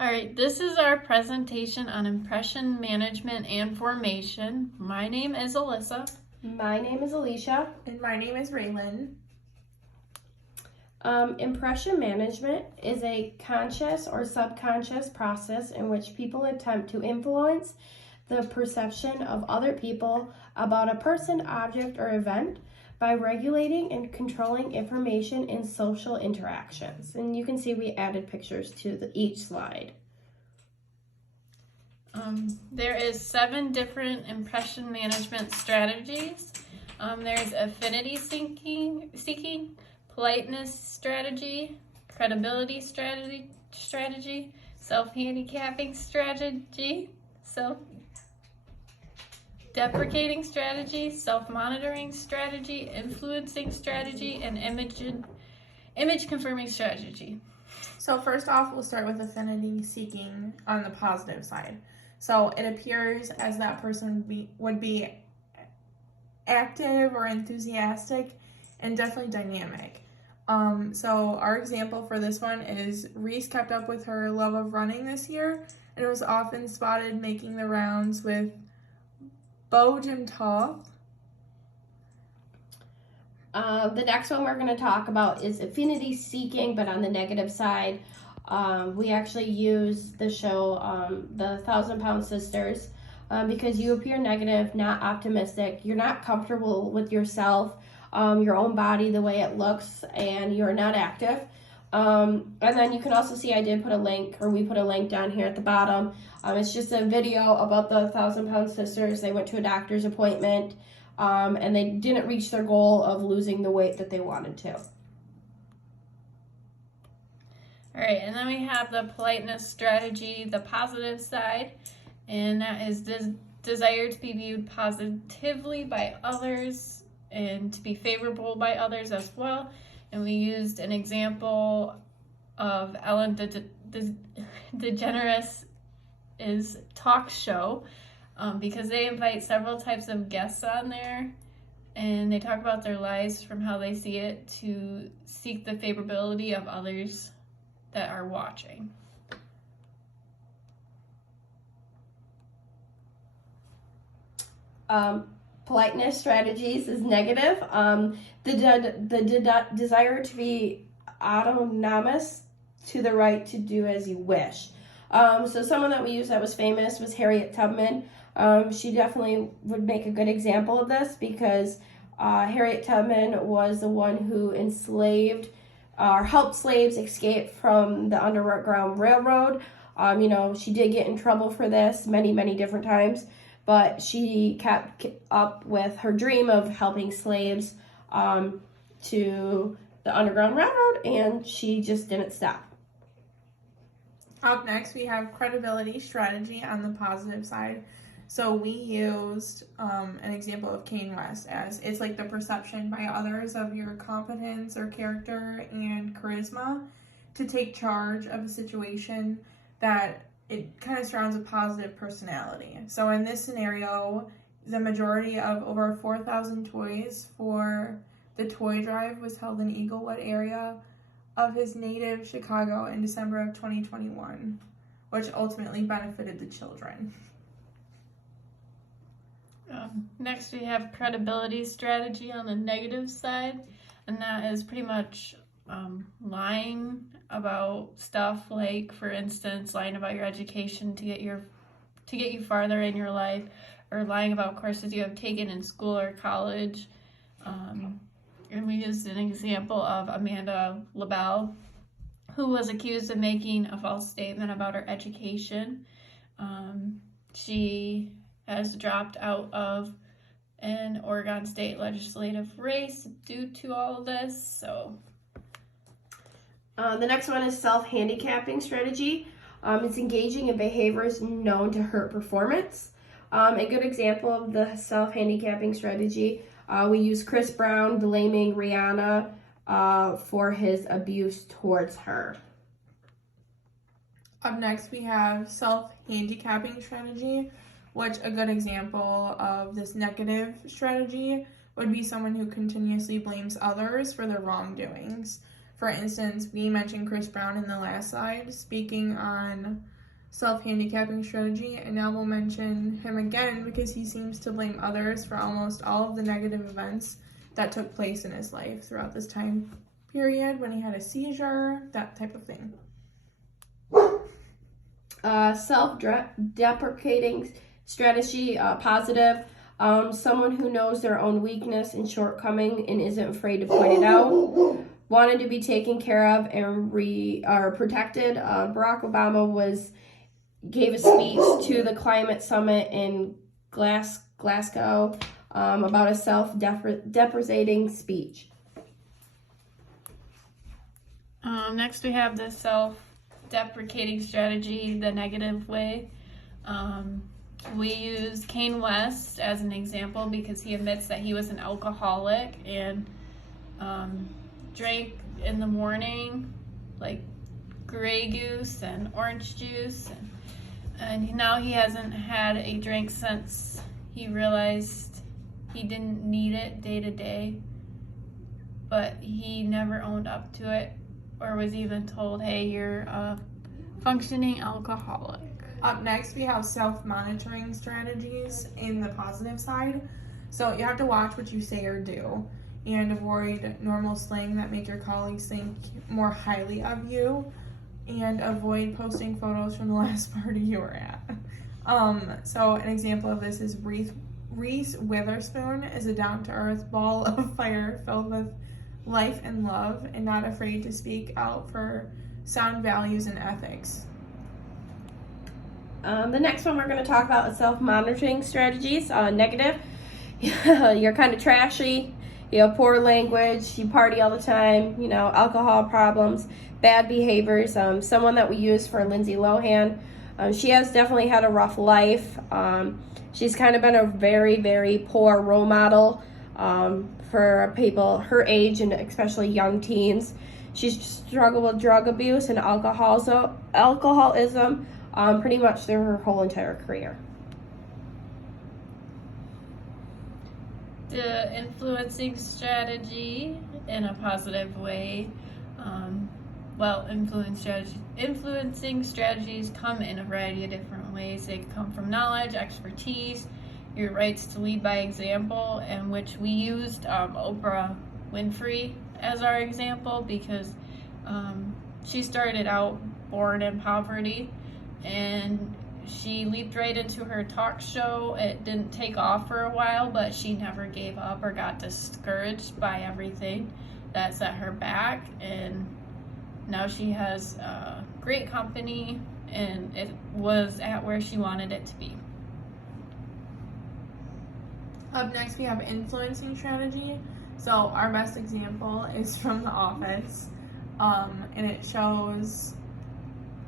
All right, this is our presentation on impression management and formation. My name is Alyssa. My name is Alicia. And my name is Raylan. Impression management is a conscious or subconscious process in which people attempt to influence the perception of other people about a person, object, or event by regulating and controlling information in social interactions. And you can see we added pictures to each slide. There is 7 different impression management strategies. There's affinity seeking, politeness strategy, credibility strategy, self-handicapping strategy, self-deprecating strategy, self-monitoring strategy, influencing strategy, and image confirming strategy. So first off, we'll start with affinity seeking on the positive side. So it appears as that person would be active or enthusiastic and definitely dynamic. So our example for this one is Reese kept up with her love of running this year and was often spotted making the rounds with Bo Jim Toth. The next one we're going to talk about is affinity seeking, but on the negative side. We actually use the show the 1,000-Pound Sisters because you appear negative, not optimistic. You're not comfortable with yourself, your own body, the way it looks, and you're not active. And then you can also see I did put a link, or we put a link down here at the bottom. It's just a video about the 1,000-Pound Sisters. They went to a doctor's appointment and they didn't reach their goal of losing the weight that they wanted to. All right, and then we have the politeness strategy, the positive side, and that is the desire to be viewed positively by others and to be favorable by others as well. And we used an example of Ellen DeGeneres' talk show because they invite several types of guests on there, and they talk about their lives from how they see it to seek the favorability of others that are watching. Politeness strategies is negative. The desire to be autonomous, to the right to do as you wish. So someone that we used that was famous was Harriet Tubman. She definitely would make a good example of this because Harriet Tubman was the one who enslaved or helped slaves escape from the Underground Railroad. She did get in trouble for this many different times, but she kept up with her dream of helping slaves to the Underground Railroad, and she just didn't stop. Up next, we have credibility strategy on the positive side. So we used an example of Kanye West as it's like the perception by others of your competence or character and charisma to take charge of a situation that it kind of surrounds a positive personality. So in this scenario, the majority of over 4,000 toys for the toy drive was held in Eaglewood area of his native Chicago in December of 2021, which ultimately benefited the children. Next, we have credibility strategy on the negative side, and that is pretty much lying about stuff like, for instance, lying about your education to get you farther in your life, or lying about courses you have taken in school or college. And we used an example of Amanda LaBelle, who was accused of making a false statement about her education. She has dropped out of an Oregon State legislative race due to all of this. The next one is self-handicapping strategy. It's engaging in behaviors known to hurt performance. A good example of the self-handicapping strategy, we use Chris Brown blaming Rihanna for his abuse towards her. Up next, we have self-handicapping strategy, which a good example of this negative strategy would be someone who continuously blames others for their wrongdoings. For instance, we mentioned Chris Brown in the last slide, speaking on self-handicapping strategy, and now we'll mention him again because he seems to blame others for almost all of the negative events that took place in his life throughout this time period, when he had a seizure, that type of thing. Self-deprecating strategy, positive. Someone who knows their own weakness and shortcoming and isn't afraid to point it out. Wanted to be taken care of and protected. Barack Obama gave a speech to the climate summit in Glasgow about a self-deprecating speech. Next, we have the self-deprecating strategy, the negative way. We use Kanye West as an example because he admits that he was an alcoholic and drank in the morning, like Grey Goose and orange juice, and now he hasn't had a drink since he realized he didn't need it day to day, but he never owned up to it or was even told, hey, you're a functioning alcoholic. Up next, we have self-monitoring strategies in the positive side. So you have to watch what you say or do and avoid normal slang that make your colleagues think more highly of you, and avoid posting photos from the last party you were at. So an example of this is Reese Witherspoon is a down-to-earth ball of fire filled with life and love and not afraid to speak out for sound values and ethics. The next one we're going to talk about is self-monitoring strategies. Negative. You're kind of trashy. You have poor language. You party all the time. Alcohol problems, bad behaviors. Someone that we use for Lindsay Lohan. She has definitely had a rough life. She's kind of been a very, very poor role model for people her age and especially young teens. She's struggled with drug abuse and alcoholism pretty much through her whole entire career. The influencing strategy in a positive way. Influencing strategies come in a variety of different ways. They come from knowledge, expertise, your rights to lead by example, in which we used Oprah Winfrey as our example because she started out born in poverty and she leaped right into her talk show. It didn't take off for a while, but she never gave up or got discouraged by everything that set her back, and now she has a great company and it was at where she wanted it to be. Up next, we have influencing strategy. So our best example is from The Office, and it shows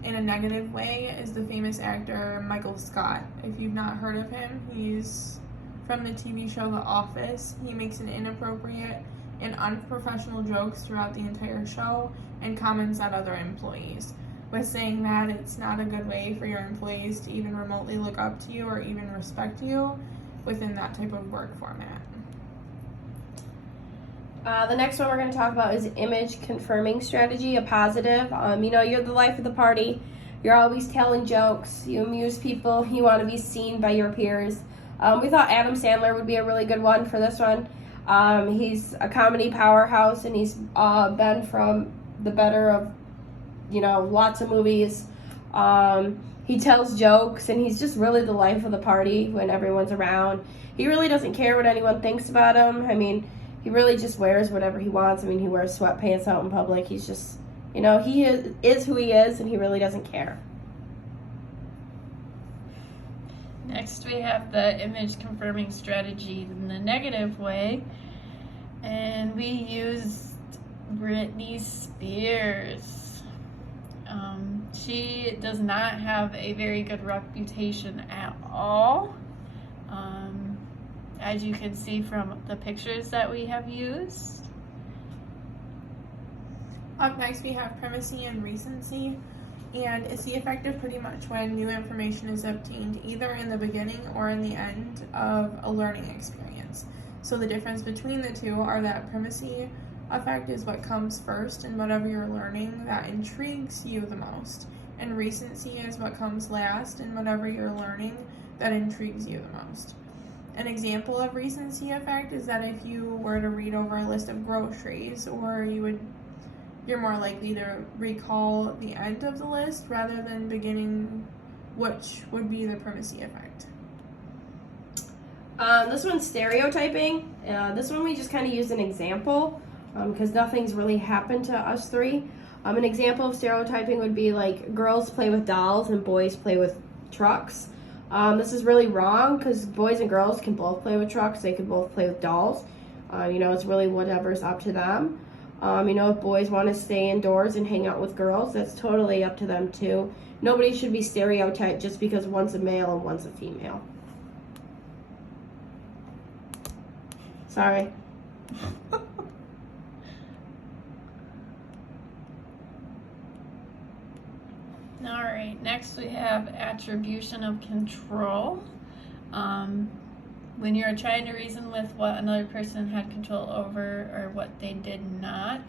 in a negative way is the famous actor Michael Scott. If you've not heard of him, he's from the TV show The Office. He makes an inappropriate and unprofessional jokes throughout the entire show and comments at other employees, with saying that it's not a good way for your employees to even remotely look up to you or even respect you within that type of work format. The next one we're going to talk about is image confirming strategy, a positive. You're the life of the party. You're always telling jokes. You amuse people. You want to be seen by your peers. We thought Adam Sandler would be a really good one for this one. He's a comedy powerhouse, and he's been from the better of, lots of movies. He tells jokes, and he's just really the life of the party when everyone's around. He really doesn't care what anyone thinks about him. He really just wears whatever he wants. He wears sweatpants out in public. He's just, he is who he is, and he really doesn't care. Next, we have the image confirming strategy in the negative way, and we used Britney Spears. She does not have a very good reputation at all. As you can see from the pictures that we have used. Up next, we have primacy and recency, and it's the effect of pretty much when new information is obtained either in the beginning or in the end of a learning experience. So the difference between the two are that primacy effect is what comes first in whatever you're learning that intrigues you the most. And recency is what comes last in whatever you're learning that intrigues you the most. An example of recency effect is that if you were to read over a list of groceries, or you're more likely to recall the end of the list rather than beginning, which would be the primacy effect. This one's stereotyping. This one we just kind of use an example because nothing's really happened to us three. An example of stereotyping would be like girls play with dolls and boys play with trucks. This is really wrong because boys and girls can both play with trucks. They can both play with dolls. It's really whatever's up to them. If boys want to stay indoors and hang out with girls, that's totally up to them too. Nobody should be stereotyped just because one's a male and one's a female. Sorry. Alright, next we have attribution of control. When you're trying to reason with what another person had control over or what they did not.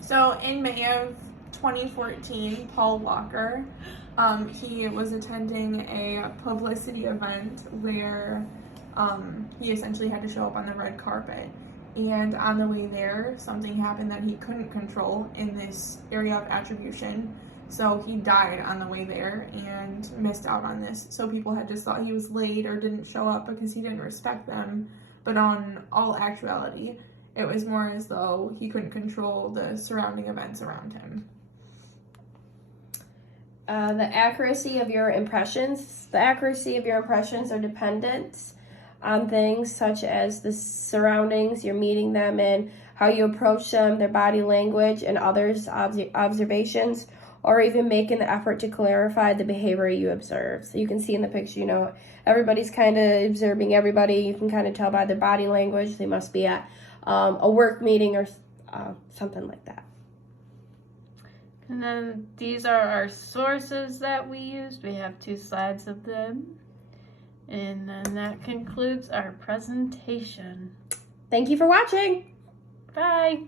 So in May of 2014, Paul Walker, he was attending a publicity event where he essentially had to show up on the red carpet. And on the way there, something happened that he couldn't control in this area of attribution. So he died on the way there and missed out on this. So people had just thought he was late or didn't show up because he didn't respect them. But on all actuality, it was more as though he couldn't control the surrounding events around him. The accuracy of your impressions. The accuracy of your impressions are dependent on things such as the surroundings you're meeting them in, how you approach them, their body language, and others' observations, or even making the effort to clarify the behavior you observe. So you can see in the picture, everybody's kind of observing everybody. You can kind of tell by their body language. They must be at a work meeting or something like that. And then these are our sources that we used. We have 2 slides of them. And then that concludes our presentation. Thank you for watching. Bye.